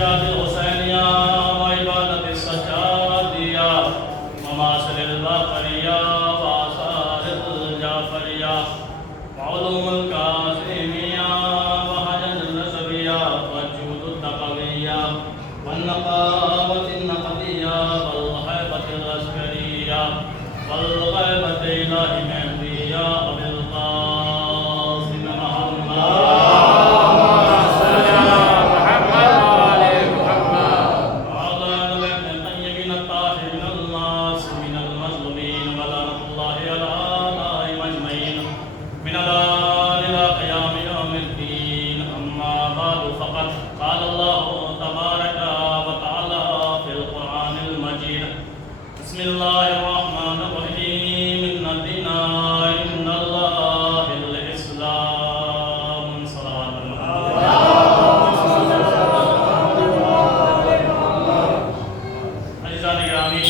السجاد الحسینیہ وعبادت السجادیہ وماسل الباقریہ وآثار الجعفریہ وعلوم القاسمیہ وحجج النسبیہ والجود التقویہ والنقاوة النقدیہ والغیبة العسکریہ والغیبة الہ مہدیہ وبالقاسم محمد بسم اللہ الرحمن الرحیم ان الدین عند اللہ الاسلام صلوات عزیزان گرامی،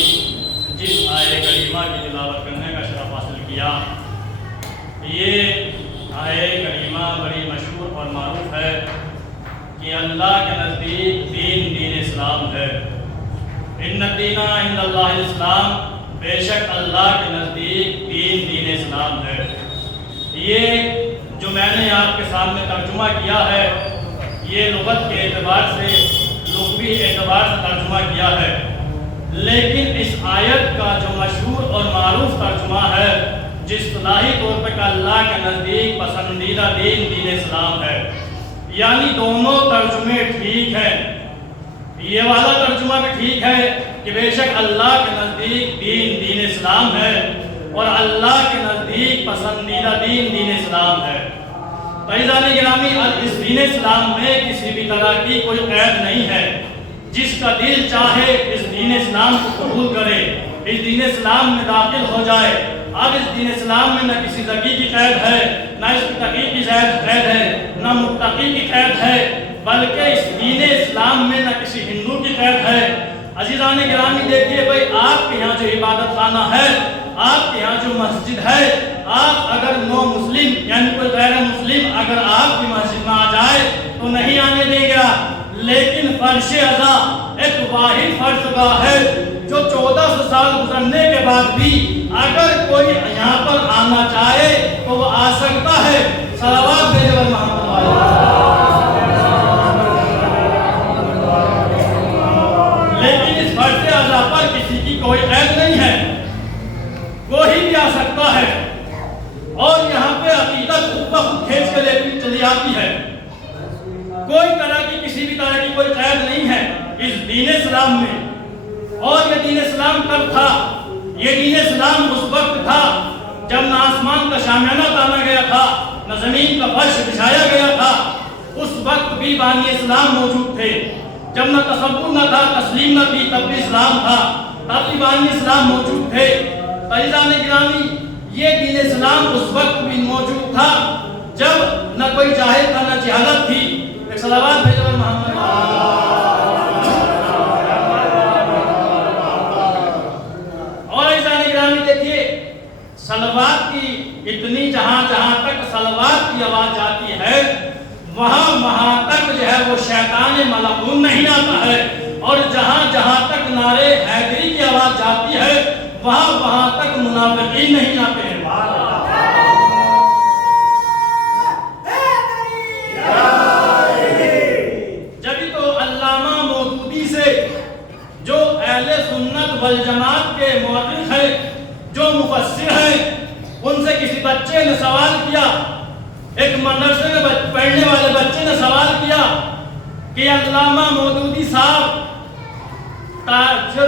جس آیہ کریمہ کی تلاوت کرنے کا شرف حاصل کیا، یہ آیہ کریمہ بڑی مشہور اور معروف ہے کہ اللہ کے نزدیک دین اسلام ہے۔ ان الدین عند اللہ الاسلام، بے شک اللہ کے نزدیک دین اسلام ہے۔ یہ جو میں نے آپ کے سامنے ترجمہ کیا ہے، یہ لغت کے اعتبار سے، لغوی اعتبار سے ترجمہ کیا ہے، لیکن اس آیت کا جو مشہور اور معروف ترجمہ ہے، جس اصطلاحی طور پہ کہ اللہ کے نزدیک پسندیدہ دین اسلام ہے، یعنی دونوں ترجمے ٹھیک ہیں۔ یہ والا ترجمہ بھی ٹھیک ہے کہ بے شک اللہ کے نزدیک دین اسلام ہے اور اللہ کے نزدیک پسندیدہ دین اسلام ہے۔ عزیزان گرامی، اس دین اسلام میں کسی بھی طرح کی کوئی قید نہیں ہے۔ جس کا دل چاہے اس دین اسلام کو قبول کرے، اس دین اسلام میں داخل ہو جائے۔ اب اس دین اسلام میں نہ کسی ذکی کی قید ہے، نہ اس کی تقی کی قید ہے، نہ متقی کی قید ہے، بلکہ اس دین اسلام میں نہ کسی ہندو کی قید ہے۔ عزیزان گرامی، دیکھیے بھائی، آپ کے یہاں جو عبادت خانہ ہے، آپ کے یہاں جو مسجد ہے، آپ اگر نو مسلم یعنی کوئی غیر مسلم اگر آپ کی مسجد میں آ جائے تو نہیں آنے دیں گا، لیکن فرش ازا ایک واحد فرش گاہ ہے جو 1400 سال گزرنے کے بعد بھی اگر کوئی یہاں پر آنا چاہے تو وہ آ سکتا ہے۔ صلوات بھیجو محمد علیہ۔ کسی کی کوئی قید نہیں ہے، کوئی بھی آ سکتا ہے، اور یہاں پہ عقیدت خود بخود کھینچ کے چلی آتی ہے۔ کوئی طرح کی کسی بھی طرح کی کوئی قید نہیں ہے اس دین اسلام میں۔ اور یہ دین اسلام کب تھا؟ یہ دین اسلام اس وقت تھا جب نہ آسمان کا شامیانہ تانا گیا تھا، نہ زمین کا فرش بچھایا گیا تھا۔ اس وقت بھی بانی اسلام موجود تھے۔ جب نہ تصور نہ تھا، تسلیم نہ تھی، تب بھی اسلام تھا، تب بھی بانی اسلام موجود تھے۔ عزیزان گرامی، یہ دین اسلام اس وقت بھی موجود تھا جب نہ کوئی جاہل تھا، نہ جہالت تھی۔ ایک صلوات بھیجو محمد۔ اور عزیزان گرامی، دیکھیے صلوات کی اتنی جہاں تک صلوات کی آواز جاتی ہے، وہاں تک جو ہے وہ شیطان ملعون نہیں آتا ہے، اور جہاں تک نعرے حیدری کی آواز جاتی ہے وہاں تک منافقین نہیں آتے ہیں۔ جبھی تو علامہ مودودی سے، جو اہل سنت والجماعت کے مورخ ہیں، جو مفسر ہیں، ان سے کسی بچے نے سوال کیا، ایک مدرسے میں پڑھنے والے بچے نے سوال کیا کہ علامہ مودودی صاحب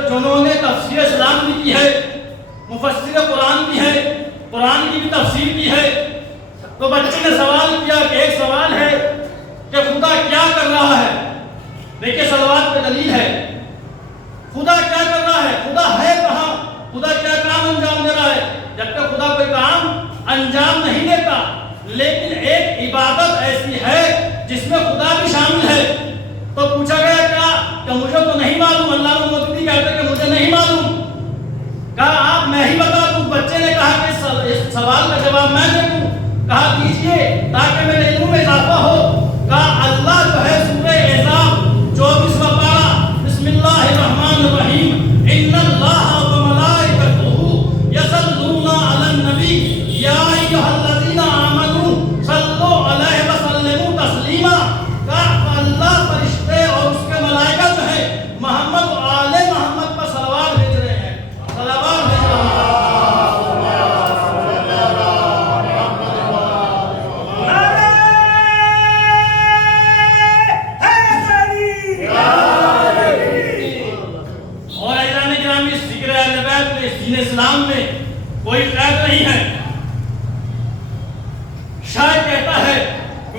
جنہوں نے تفسیر اسلام بھی کی ہے، مفسر قرآن بھی ہے، قرآن کی بھی تفسیر کی ہے، تو بچے نے سوال کیا کہ ایک سوال ہے کہ خدا کیا کر رہا ہے؟ دیکھیں صلوات پہ دلیل ہے۔ خدا کیا کر رہا ہے؟ خدا ہے کہاں؟ خدا کیا کام انجام دے رہا ہے؟ جب تک خدا کوئی کام انجام نہیں دیتا، لیکن ایک عبادت ایسی ہے جس میں خدا بھی شامل ہے۔ تو پوچھا گیا کہ مجھے تو نہیں معلوم، علامہ مودودی کہتے کہ مجھے نہیں معلوم۔ کہا آپ میں ہی بتا دوں۔ بچے نے کہا کہ اس سوال کا جواب میں دے دوں۔ کہا دیجئے تاکہ میرے علم میں اضافہ ہو۔ کہا اللہ جو ہے سورہ احزاب 24واں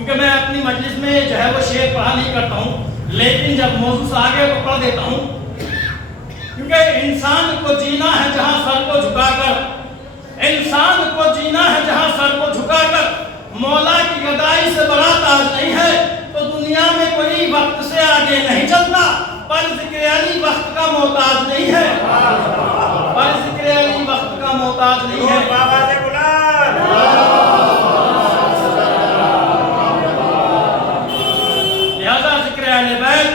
کیونکہ میں اپنی مجلس میں جو ہے وہ شعر پڑھا نہیں کرتا ہوں، لیکن جب موضوع سے آگے تو پڑھ دیتا ہوں، کیونکہ انسان کو جینا ہے جہاں سر کو جھکا کر، انسان کو جینا ہے جہاں سر کو جھکا کر، مولا کی گدائی سے بڑا تاج نہیں ہے، تو دنیا میں کوئی وقت سے آگے نہیں چلتا، پر ذکر علی وقت کا محتاج نہیں ہے، پر ذکر علی وقت کا محتاج نہیں ہے۔ بابا سے بلند لہذا ذکر اہل بیت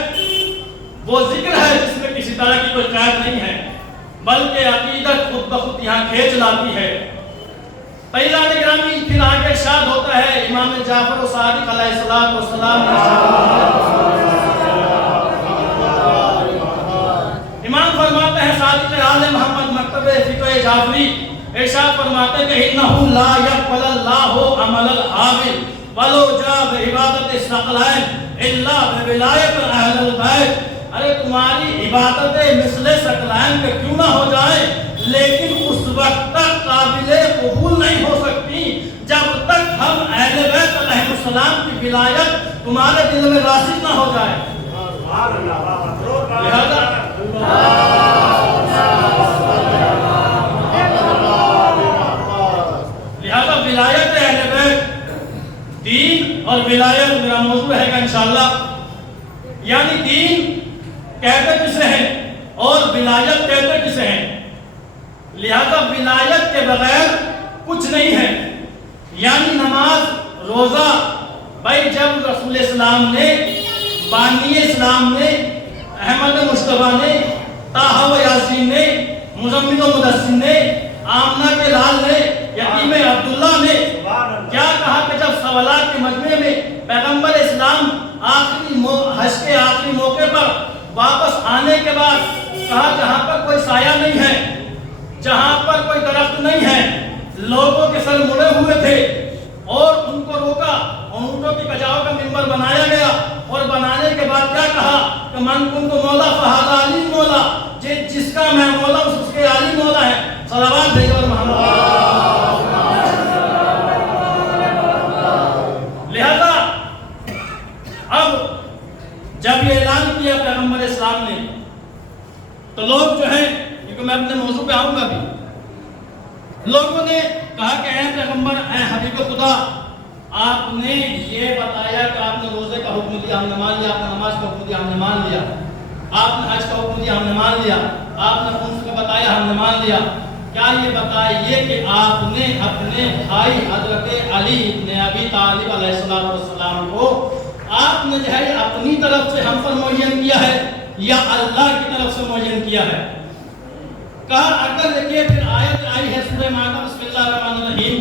وہ ذکر ہے جس میں کسی طرح کی کوئی قید نہیں ہے، بلکہ عقیدت خود بخود یہاں کھینچ لاتی ہے۔ فیضان گرامی پھر آگے ارشاد ہوتا ہے، امام جعفر و صادق علیہ السلام امام فرماتے ہیں، صادق آل محمد مکتب فقہ جعفری ارشاد فرماتے ہیں کہ انہ لا یقبل اللہ عمل العامل ولو جاء بعبادت الثقلین الا بولایت اہل البیت۔ ارے تمہاری عبادتیں مثل ثقلین کے کیوں نہ ہو جائیں، لیکن اس وقت تک قابل قبول نہیں ہو سکتی جب تک ہم اہل بیت علیہ السلام کی ولایت تمہارے دل میں راسخ نہ ہو جائے۔ لہذا ولایت اہل بیت، دین اور ولایت میرا موضوع رہے گا انشاءاللہ، یعنی دین کہتے کسے ہیں اور ولایت کہتے کسے ہیں۔ لہذا ولایت کے بغیر کچھ نہیں ہے، یعنی نماز، روزہ، بھائی جب رسول اسلام نے، بانی اسلام نے، احمد مصطفیٰ نے، طٰہٰ و یاسین نے، مزمل و مدثر نے، آمنہ کے لال نے، یتیم عبداللہ نے کیا کہا کہ جب سوالات کے مجمع میں پیغمبر اسلام آخری حج کے آخری موقع پر واپس آنے کے بعد کہا جہاں پر کوئی سایہ نہیں ہے، جہاں پر کوئی درخت نہیں ہے، لوگوں کے سر مڑے ہوئے تھے اور ان کو روکا، اونٹوں کی کجاؤ کا منبر بنایا گیا، اور بنانے کے بعد کیا کہا کہ من کنت مولا فہذا علی مولا، جس کا میں مولا اس کے علی مولا ہے۔ صلوات بھیجو اور محمد۔ لہذا اب جب یہ اعلان کیا پیغمبر اسلام نے تو لوگ جو ہیں، کیونکہ میں اپنے موضوع پہ آؤں گا بھی، لوگوں نے کہا کہ اے پیغمبر، اے حبیب خدا، آپ نے یہ بتایا کہ آپ نے روزے کا حکم دیا، ہم نے مان لیا، آپ نے نماز کا حکم دیا، ہم نے مان لیا، آپ نے حج کا حکم دیا، ہم نے مان لیا، آپ نے خمس کا بتایا، ہم نے مان لیا، کیا یہ بتائیے کہ آپ نے اپنے بھائی حضرت علی ابن ابی طالب علیہ السلام کو آپ نے جو ہے اپنی طرف سے ہم پر معین کیا ہے یا اللہ کی طرف سے معین کیا ہے؟ کہا اگر دیکھیے پھر آیت آئی ہے سورہ مائدہ، بسم اللہ الرحمن الرحیم،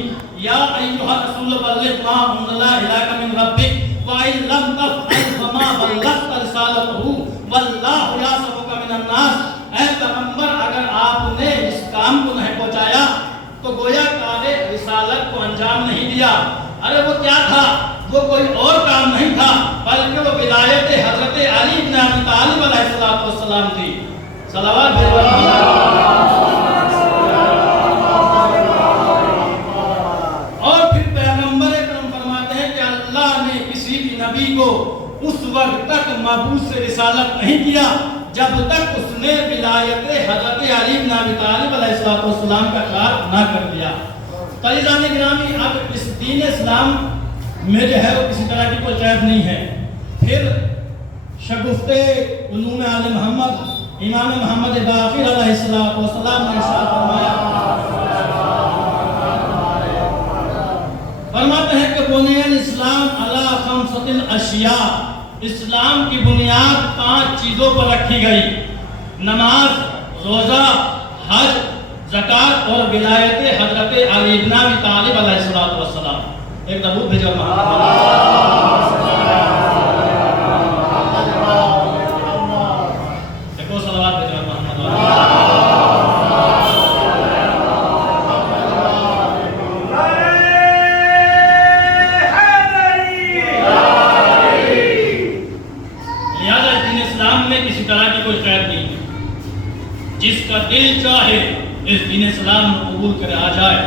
یا ایھا الرسول بلغ ما انزل الیک من ربک وان لم تفعل فما بلغت رسالتہ واللہ یعصمک من الناس۔ اے پیغمبر، اگر آپ نے اس کام کو نہیں پہنچایا تو گویا کہ رسالت کو انجام نہیں دیا۔ ارے وہ کیا تھا؟ وہ کوئی اور کام نہیں تھا، بلکہ وہ ولایت حضرت علی بن ابی طالب علیہ السلام تھی۔ صلوات بھیجو۔ اور پھر پیغمبر اکرم فرماتے ہیں کہ اللہ نے کسی بھی نبی کو اس وقت تک مبعوث سے رسالت نہیں کیا جب تک اس نے ولایت حضرت علی بن ابی طالب علیہ السلام کا اقرار نہ کر دیا۔ فیضان گرامی، اب اس دین اسلام میں جو ہے وہ کسی طرح کی کوئی قید نہیں ہے۔ پھر شگفت علوم آل محمد امام محمد باقر علیہ السلام نے ارشاد فرماتے ہیں کہ بنی الاسلام علی خمسۃ اشیاء، اسلام کی بنیاد 5 چیزوں پر رکھی گئی: نماز، روزہ، حج، زکوٰۃ اور ولایت حضرت علی بن ابی طالب علیہ السلام۔ ایک درود بھیجو دیکھو، صلوات بھیجو محمد۔ لہذا دین اسلام میں کسی طرح کی کوئی قید نہیں، جس کا دل چاہے اس دین اسلام کو قبول کرے آ جائے،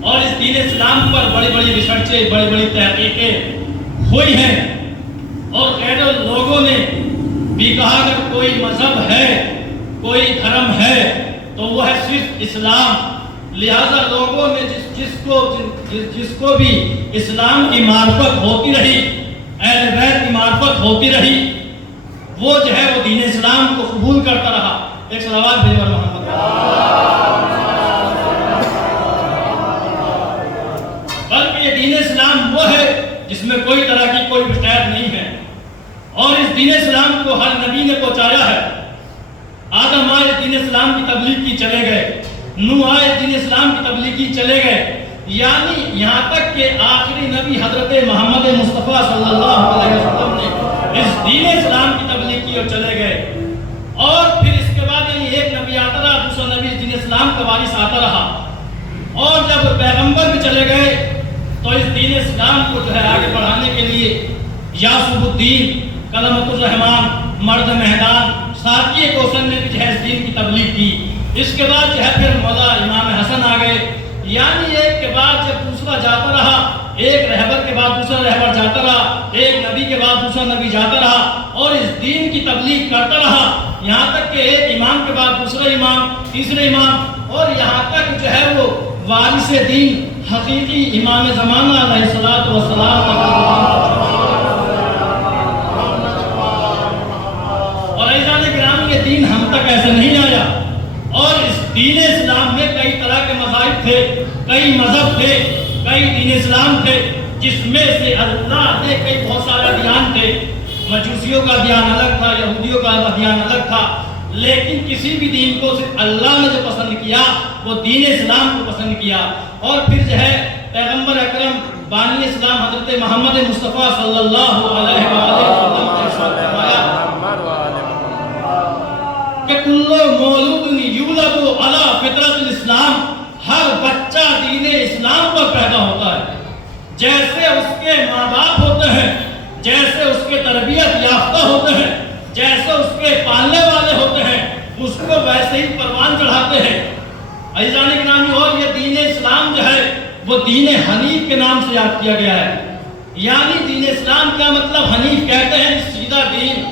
اور اس دین اسلام پر بڑی بڑی ریسرچیں، بڑی بڑی تحقیقیں ہوئی ہیں، اور غیر لوگوں نے بھی کہا اگر کوئی مذہب ہے، کوئی دھرم ہے تو وہ ہے صرف اسلام۔ لہذا لوگوں نے جس کو بھی اسلام کی معرفت ہوتی رہی، اہل بیت کی معرفت ہوتی رہی، وہ جو ہے وہ دین اسلام کو قبول کرتا رہا۔ ایک صلوات بھیجو محمد۔ بلکہ یہ دین اسلام وہ ہے جس میں کوئی طرح کی کوئی شکایت نہیں ہے، اور اس دین اسلام کو ہر نبی نے پہنچایا ہے۔ آدم آئے دین اسلام کی تبلیغ کی چلے گئے، نوح آئے دین اسلام کی تبلیغ کی چلے گئے، یعنی یہاں تک کہ آخری نبی حضرت محمد مصطفیٰ صلی اللہ علیہ وسلم نے اس دین اسلام کی تبلیغ کی اور چلے گئے۔ اور پھر اس کے بعد یعنی ایک نبی آتا رہا، دوسرا نبی دین اسلام کا وارث آتا رہا، اور جب پیغمبر بھی چلے گئے تو اس دین اسلام کو جو ہے آگے بڑھانے کے لیے یاسب الدین، کلمۃ الرحمان، مرد میدان، ساقی کوثر نے بھی جو ہے اس دین کی تبلیغ کی۔ اس کے بعد جو ہے پھر مولا امام حسن آ گئے، یعنی ایک کے بعد جب دوسرا جاتا رہا، ایک رہبر کے بعد دوسرا رہبر جاتا رہا، ایک نبی کے بعد دوسرا نبی جاتا رہا، اور اس دین کی تبلیغ کرتا رہا، یہاں تک کہ ایک امام کے بعد دوسرا امام، تیسرے امام، اور یہاں تک جو ہے وہ وارث دین حقیقی امام زمانہ علیہ الصلوۃ والسلام اور ایزان کرام یہ دین ہم تک ایسے نہیں آیا۔ اور اس دین اسلام میں کئی طرح کے مذاہب تھے، کئی مذہب تھے، کئی دین اسلام تھے، جس میں سے اللہ نے کئی بہت سارے ادیان تھے۔ مجوسیوں کا ادیان الگ تھا، یہودیوں کا ادیان الگ تھا، لیکن کسی بھی دین کو صرف اللہ نے جو پسند کیا وہ دین اسلام کو پسند کیا۔ اور پھر جو ہے پیغمبر اکرم بانی اسلام حضرت محمد مصطفیٰ صلی اللہ علیہ وسلم نے ارشاد فرمایا کہ کل مولود یولد علی فطرت الاسلام، ہر بچہ دین اسلام پر پیدا ہوتا ہے۔ جیسے اس کے ماں باپ ہوتے ہیں، جیسے اس کے تربیت یافتہ ہوتے ہیں، جیسے اس کے پالنے والے ہوتے ہیں، اس کو ویسے ہی پروان چڑھاتے ہیں۔ عزیزان گرامی، اور یہ دین اسلام جو ہے وہ دین حنیف کے نام سے یاد کیا گیا ہے۔ یعنی دین اسلام کا مطلب حنیف کہتے ہیں سیدھا دین،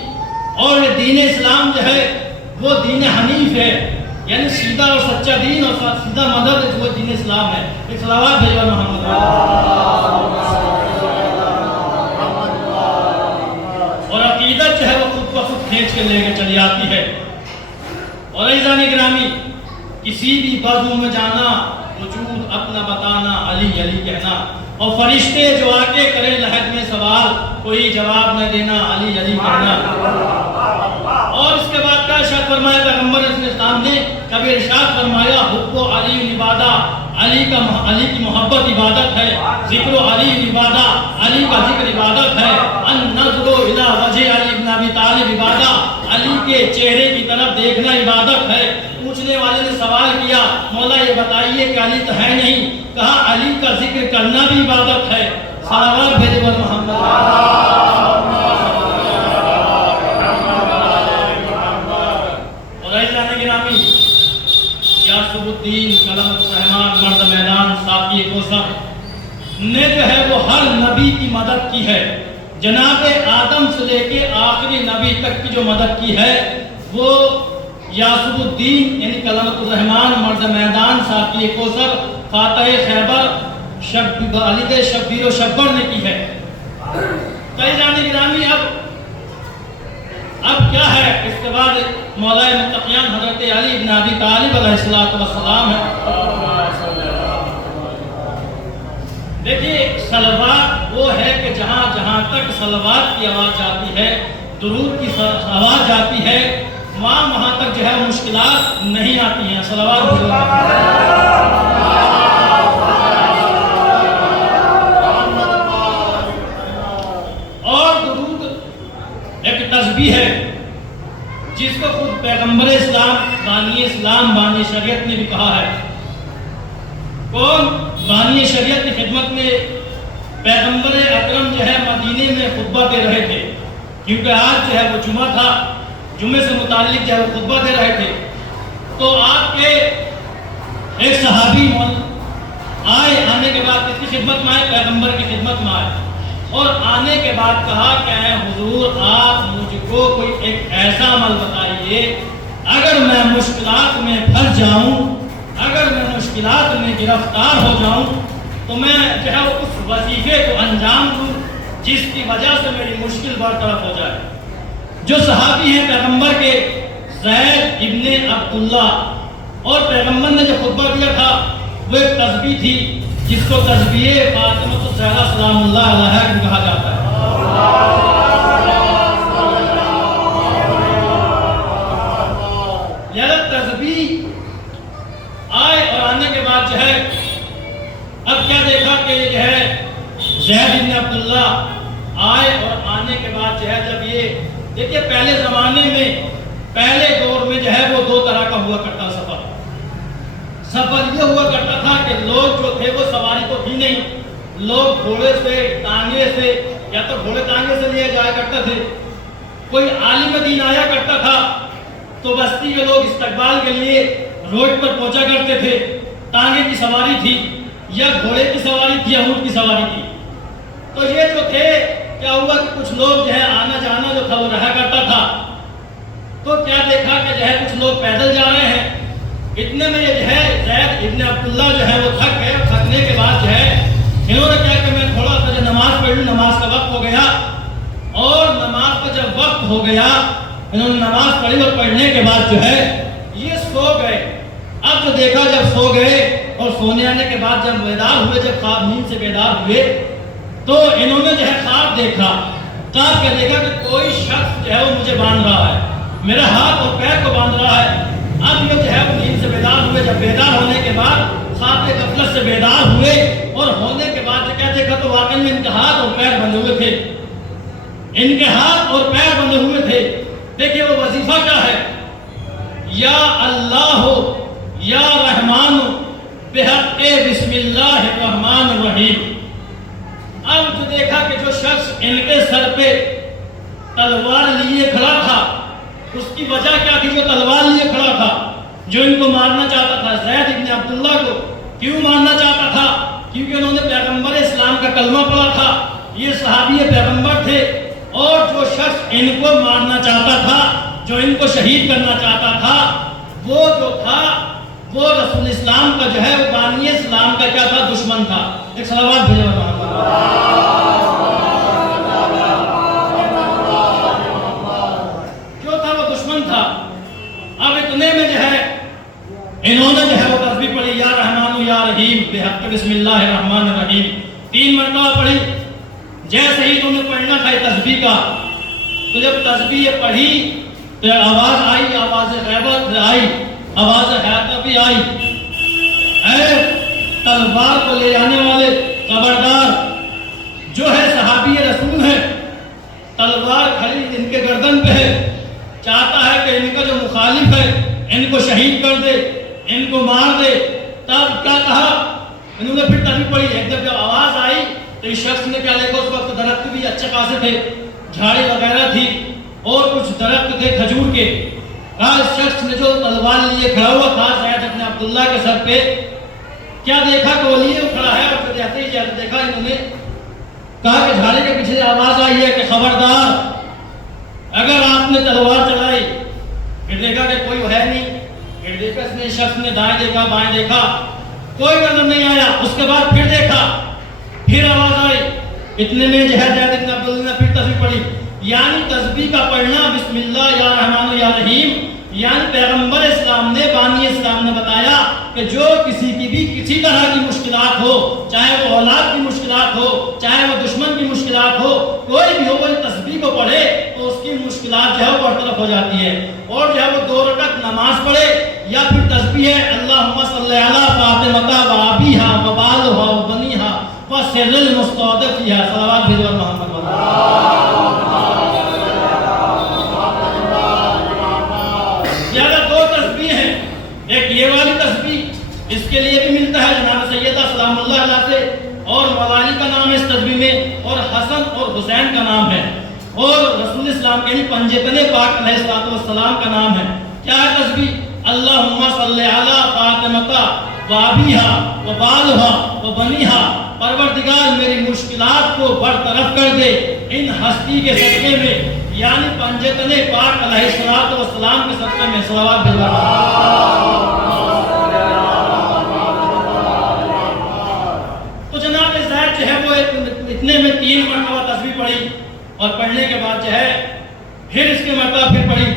اور یہ دین اسلام جو ہے وہ دین حنیف ہے، یعنی سیدھا اور سچا دین اور سیدھا مذہب جو دین اسلام ہے۔ ایک صلوات بھیجو محمد۔ اور عقیدت جو ہے وہ خود بخود کھینچ کے لے کے چلی آتی ہے۔ اور عزیزان گرامی، کسی بھی بازو میں جانا، وجود اپنا بتانا، علی علی کہنا، اور فرشتے جو آکے کریں لحد میں سوال، کوئی جواب نہ دینا، علی علی کہنا۔ اور اس کے بعد کیا ارشاد فرمایا پیغمبر اسلام نے؟ کبھی ارشاد فرمایا حب علی عبادہ، علی کی محبت عبادت ہے، ذکر علی عبادہ، علی کا ذکر عبادت ہے، النظر الی وجہ علی بن ابی طالب عبادہ، علی کے چہرے کی طرف دیکھنا عبادت ہے۔ پوچھنے والے نے سوال کیا مولا یہ بتائیے کہ علی تو ہے نہیں، کہا علی کا ذکر کرنا بھی عبادت ہے۔ صلوات بھیجو محمد۔ اور عزیزان گرامی، یاسب الدین، کلمۃ الرحمان، مرد میدان، ساقی کوثر نے جو ہے وہ ہر نبی کی مدد کی ہے۔ جناب آدم سے لے کے آخری نبی تک کی جو مدد کی ہے وہ یاسب الدین یعنی کلمۃ الرحمان، مرد میدان، ساقی کوثر، فاتح خیبر، والد شبیر و شبر نے کی ہے۔ کئی جانے گرامی، اب کیا ہے؟ اس کے بعد مولا متقیان حضرت علی بن ابی طالب علیہ السلام ہے۔ دیکھیے صلوات وہ ہے کہ جہاں جہاں تک صلوات کی آواز جاتی ہے، درود کی آواز جاتی ہے، وہاں تک جو ہے مشکلات نہیں آتی ہیں۔ صلوات اور درود ایک تسبیح ہے جس کو خود پیغمبر اسلام، بانی شریعت نے بھی کہا ہے۔ کون؟ بانی شریعت کی خدمت میں پیغمبر اکرم جو ہے مدینے میں خطبہ دے رہے تھے، کیونکہ آج جو ہے وہ جمعہ تھا، جمعے سے متعلق جو ہے وہ خطبہ دے رہے تھے۔ تو آپ کے ایک صحابی آنے کے بعد کس کی خدمت میں آئے؟ پیغمبر کی خدمت میں آئے۔ اور آنے کے بعد کہا کہ اے حضور آپ مجھ کو کوئی ایک ایسا عمل بتائیے اگر میں مشکلات میں پھنس جاؤں، اگر میں مشکلات میں گرفتار ہو جاؤں تو میں جو ہے اس وظیفے کو انجام دوں جس کی وجہ سے میری مشکل برطرف ہو جائے۔ جو صحابی ہیں پیغمبر کے زید ابن عبداللہ، اور پیغمبر نے جو خطبہ دیا تھا وہ ایک تسبیح تھی جس کو تسبیح فاطمہ الزہرا سلام اللہ علیہا کہا جاتا ہے۔ یہ تسبیح آئے اور آنے کے بعد جو ہے اب کیا دیکھا کہ یہ جو ہے زید بن عبداللہ آئے اور آنے کے بعد جو ہے جب یہ دیکھیے پہلے زمانے میں پہلے دور میں جو ہے وہ دو طرح کا ہوا کرتا سفر یہ ہوا کرتا تھا کہ لوگ جو تھے وہ سواری تو تھی نہیں، لوگ گھوڑے سے ٹانگے سے یا تو گھوڑے ٹانگے سے لیے جایا کرتے تھے، کوئی عالم دین آیا کرتا تھا تو بستی کے لوگ استقبال کے لیے روڈ پر پہنچا کرتے تھے، ٹانگے کی سواری تھی یا گھوڑے کی سواری تھی یا اونٹ کی سواری تھی۔ تو یہ جو تھے کیا ہوا کہ کچھ لوگ جو ہے آنا جانا جو تھا وہ رہا کرتا تھا، تو کیا دیکھا کہ جو ہے کچھ لوگ پیدل جا رہے ہیں، اتنے میں یہ جو ہے زید ابن عبداللہ جو ہے وہ تھک گئے، تھکنے کے بعد جو ہے انہوں نے کیا کہ میں تھوڑا سا جو نماز پڑھ لوں، نماز کا وقت ہو گیا، اور نماز کا جب وقت ہو گیا انہوں نے نماز پڑھی اور پڑھنے کے بعد جو ہے یہ سو گئے۔ اب جو دیکھا جب سو گئے اور سونے آنے کے بعد جب بیدار ہوئے، جب خواب نیند سے بیدار ہوئے تو انہوں نے جو ہے خواب دیکھا، خواب کے دیکھا کہ کوئی شخص جو ہے وہ مجھے باندھ رہا ہے، میرا ہاتھ اور پیر کو باندھ رہا ہے۔ اب یہ جو ہے وہ نیند سے بیدار ہوئے، جب بیدار ہونے کے بعد خواب کے غفلت سے بیدار ہوئے اور ہونے کے بعد جو کیا دیکھا تو واقعی میں ان کے ہاتھ اور پیر بندھے ہوئے تھے، ان کے ہاتھ اور پیر بندھے ہوئے تھے۔ دیکھیے وہ وظیفہ کیا ہے، یا اللہ یا رحمان بحق بسم اللہ الرحمن الرحیم۔ اب جو دیکھا کہ جو شخص ان کے سر پہ تلوار لیے کھڑا تھا اس کی وجہ کیا تھی، جو تلوار لیے کھڑا تھا، جو ان کو مارنا چاہتا تھا، زید ابن عبداللہ کو کیوں مارنا چاہتا تھا؟ کیونکہ انہوں نے پیغمبر اسلام کا کلمہ پڑھا تھا، یہ صحابی پیغمبر تھے، اور جو شخص ان کو مارنا چاہتا تھا، جو ان کو شہید کرنا چاہتا تھا، وہ جو تھا وہ رسول اسلام کا جو ہے وہ بانی اسلام کا کیا تھا، دشمن تھا۔ ایک صلوات بھیجو اب اتنے میں جو ہے انہوں نے جو ہے وہ تسبیح پڑھی، یا رحمان یا رحیم بحق بسم اللہ الرحمن الرحیم، 3 مرتبہ پڑھی۔ جیسے ہی انہوں نے پڑھنا تھا تسبیح کا تو جب تسبیح پڑھی تو آواز آئی، آواز غیبت آئی، آواز حیات بھی آئی، اے تلوار کو لے جانے والے خبردار، جو ہے صحابی رسول ہے، تلوار کھڑی ان کے گردن پہ ہے، چاہتا ہے کہ ان کا جو مخالف ہے ان کو شہید کر دے، ان کو مار دے۔ تب کیا کہا انہوں نے، پھر تبھی پڑھی، ایک جب آواز آئی تو اس شخص نے کیا دیکھا، اس وقت درخت بھی اچھے خاصے تھے، جھاڑی وغیرہ تھی اور کچھ درخت تھے کھجور کے۔ اس شخص نے جو تلوار لیے کھڑا ہوا تھا زید بن عبداللہ کے سر پہ، کیا دیکھا کہ وہ لیے کھڑا ہے، اور جیسے ہی دیکھا انہوں نے کہا کہ جھاڑی کے پیچھے آواز آئی ہے کہ خبردار اگر آپ نے تلوار چلائی، پھر دیکھا کہ کوئی ہے نہیں، پھر دیکھا اس نے شخص نے دائیں دیکھا بائیں دیکھا، کوئی نظر نہیں آیا، اس کے بعد پھر دیکھا، پھر آواز آئی، اتنے میں جو ہے زید بن عبداللہ نے پھر تسبیح پڑھی۔ یعنی تسبیح کا پڑھنا بسم اللہ یا رحمان یا رحیم، یعنی پیغمبر اسلام نے بانی اسلام نے بتایا کہ جو کسی کی بھی کسی طرح کی مشکلات ہو، چاہے وہ اولاد کی مشکلات ہو، چاہے وہ دشمن کی مشکلات ہو، کوئی بھی ہو، وہ تسبیح کو پڑھے تو اس کی مشکلات جو ہے وہ برطرف ہو جاتی ہے۔ اور جو ہے وہ 2 رکعت نماز پڑھے یا پھر تسبیح ہے اللہم صلی علی فاطمہ و ابیہا و بالہا و بنیہا و سر المستودعفیہا، صلوات بھیجو محمد ایک یہ والی تسبیح اس کے لیے بھی ملتا ہے جناب سیدہ سلام اللہ علیہ سے، اور مولالی کا نام ہے اس تسبیح میں، اور حسن اور حسین کا نام ہے، اور رسول اسلام کے لیے پنجتن پاک علیہ السلام کا نام ہے۔ کیا ہے تسبیح؟ اللہم صلی علی فاطمہ و ابیہا و بالہا و بنیہا پروردگار میری مشکلات کو برطرف کر دے ان ہستی کے صدقے میں، یعنی پنجتن پاک علیہ الصلوۃ والسلام کے صدقے میں صلوات بھیجوا۔ تو جناب زید جو ہے وہ اتنے میں 3 مرتبہ تسبیح پڑھی، اور پڑھنے کے بعد جو ہے پھر اس کے مرتبہ پھر پڑھی،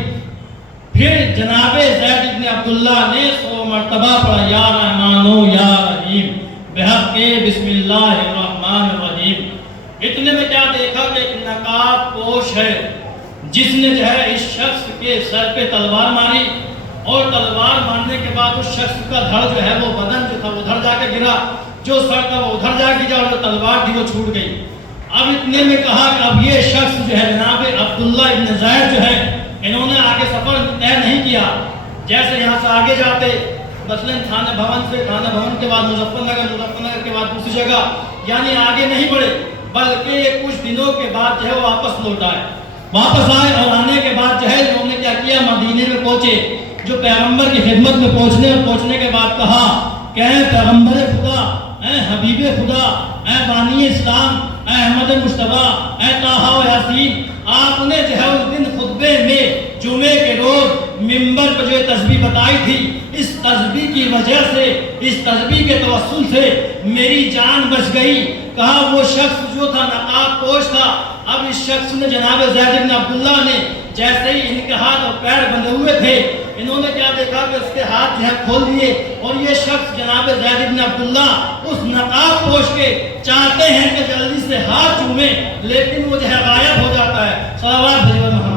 پھر جناب زید ابن عبداللہ نے 100 مرتبہ پڑھا یا رحمانو یا رحیم بحق کے بسم اللہ الرحمن الرحیم۔ اتنے میں کیا دیکھا کہ ایک نقاب پوش ہے جس نے جو ہے اس شخص کے سر پہ تلوار ماری، اور تلوار مارنے کے بعد اس شخص کا دھڑ جو ہے وہ بدن جو تھا وہ ادھر جا کے گرا، جو سر تھا وہ ادھر جا کے گرا، اور جو تلوار تھی وہ چھوٹ گئی۔ اب اتنے میں کہا کہ اب یہ شخص جو ہے جناب عبداللہ ابن زید جو ہے، انہوں نے آگے سفر طے نہیں کیا، جیسے یہاں سے آگے جاتے مثلاً تھانہ بھون سے، تھانہ بھون کے بعد مظفر نگر کے بعد دوسری جگہ، یعنی آگے نہیں بڑھے، بلکہ یہ کچھ دنوں کے بعد جو ہے وہ واپس لوٹ آئے، واپس آئے، اور آنے کے بعد جو ہے انہوں نے کیا کیا، مدینے میں پہنچے، جو پیغمبر کی خدمت میں پہنچنے کے بعد کہا کہ اے پیغمبر خدا، اے حبیب خدا، اے بانی اسلام، اے احمد مصطفیٰ، اے طٰہٰ و یاسین، آپ نے جو ہے اس دن خطبے میں جمعے کے روز منبر پر جو تسبیح بتائی تھی، اس تسبیح کی وجہ سے، اس تسبیح کے توسل سے میری جان بچ گئی۔ کہا وہ شخص جو تھا نقاب پوش تھا، اب اس شخص نے جناب زید بن عبداللہ نے جیسے ہی ان کے ہاتھ اور پیر بندھے ہوئے تھے، انہوں نے کیا دیکھا کہ اس کے ہاتھ جو ہے کھول دیے، اور یہ شخص جناب زید بن عبداللہ اس نقاب پوش کے چاہتے ہیں کہ جلدی سے ہاتھ چومیں، لیکن وہ جو ہے غائب ہو جاتا ہے۔ صلوات بھیجو محمد۔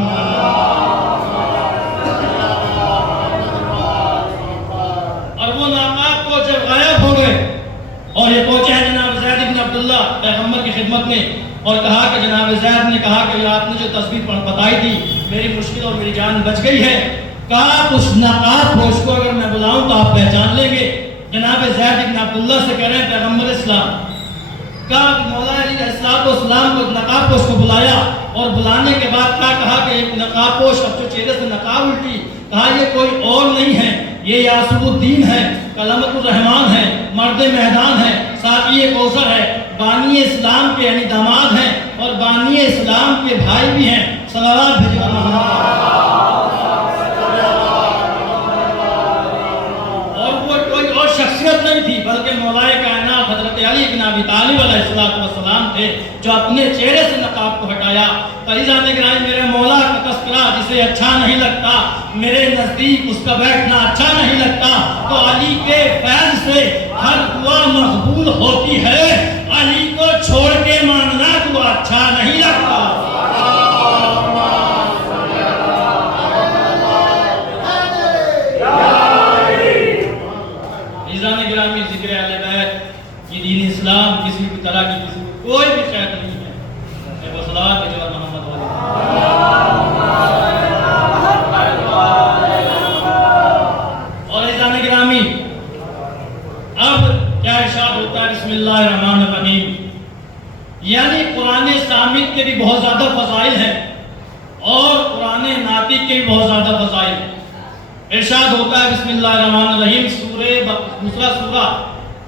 اور وہ نقاب کو جب غائب ہو گئے اور یہ پہنچے ہیں جناب زید بن عبداللہ پیغمبر کی خدمت میں، اور کہا کہ جناب زید نے کہا کہ آپ نے جو تسبیح بتائی تھی میری مشکل اور میری جان بچ گئی ہے۔ کہا اس نقاب پوش کو اگر میں بلاؤں تو آپ پہچان لیں گے۔ جناب زید بن عبداللہ سے کہہ رہے ہیں پیغمبر اسلام، کہا مولا علیہ السلام کو نقاب پوش کو بلایا، اور بلانے کے بعد کیا کہا کہ ایک نقاب پوش اب جو چہرے سے نقاب الٹی، کہا یہ کوئی اور نہیں ہے، یہ یاسر الدین ہے، کلمت الرحمان ہے، مرد میدان ہے، ساقی کوثر ہے، بانی اسلام کے یعنی داماد ہیں، اور بانی اسلام کے بھائی بھی ہیں۔ صلوات بھیجو شخصیت نہیں تھی، بلکہ مولا کائنات حضرت علی بن ابی طالب علیہ السلام تھے، جو اپنے چہرے سے نقاب کو ہٹایا۔ عزیزان گرامی، میرے مولا کا تذکرہ جسے اچھا نہیں لگتا، میرے نزدیک اس کا بیٹھنا اچھا نہیں لگتا، تو علی کے فیض سے ہر دعا مقبول ہوتی ہے، علی کو چھوڑ کے ماننا دعا اچھا نہیں لگتا۔ ذکر اہل بیت، یہ دین اسلام کسی بھی طرح کی کسی کو کوئی بھی شاید نہیں ہے۔ وہ صلوات کے جواب محمد والے۔ اور عزیزان گرامی، اب کیا ارشاد ہوتا ہے، بسم اللہ الرحمن الرحیم، یعنی قرآن صامت کے بھی بہت زیادہ فضائل ہیں، اور قرآن ناطق کے بھی بہت زیادہ فضائل ہیں۔ ارشاد ہوتا ہے بسم اللہ الرحمن الرحیم، دوسرا سورہ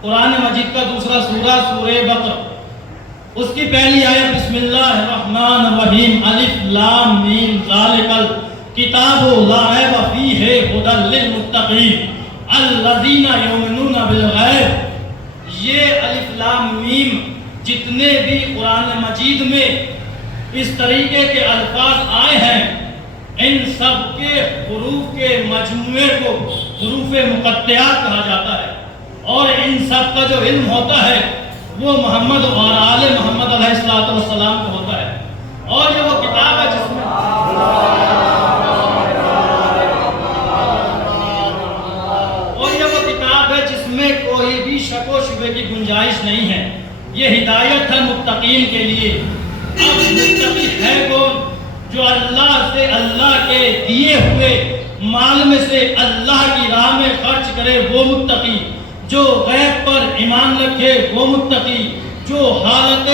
قرآن مجید کا دوسرا سورہ سورہ بقرہ، اس کی پہلی آیت بسم اللہ الرحمن الرحیم، الف لام میم ذالک الکتاب لا ریب فیہ ھدی للمتقین الذین یؤمنون بالغیب۔ یہ الف لام میم جتنے بھی قرآن مجید میں اس طریقے کے الفاظ آئے ہیں، ان سب کے حروف کے مجموعے کو حروف مقطعات کہا جاتا ہے، اور ان سب کا جو علم ہوتا ہے وہ محمد اور آل محمد علیہ السلام کو ہوتا ہے، اور یہ وہ کتاب ہے جس میں کوئی بھی شک و شبہ کی گنجائش نہیں ہے۔ یہ ہدایت ہے متقین کے لیے۔ اب متقی ہے وہ جو اللہ سے، اللہ کے دیے ہوئے مال میں سے اللہ کی راہ میں خرچ کرے وہ متقی، جو غیب پر ایمان رکھے وہ متقی، جو حالت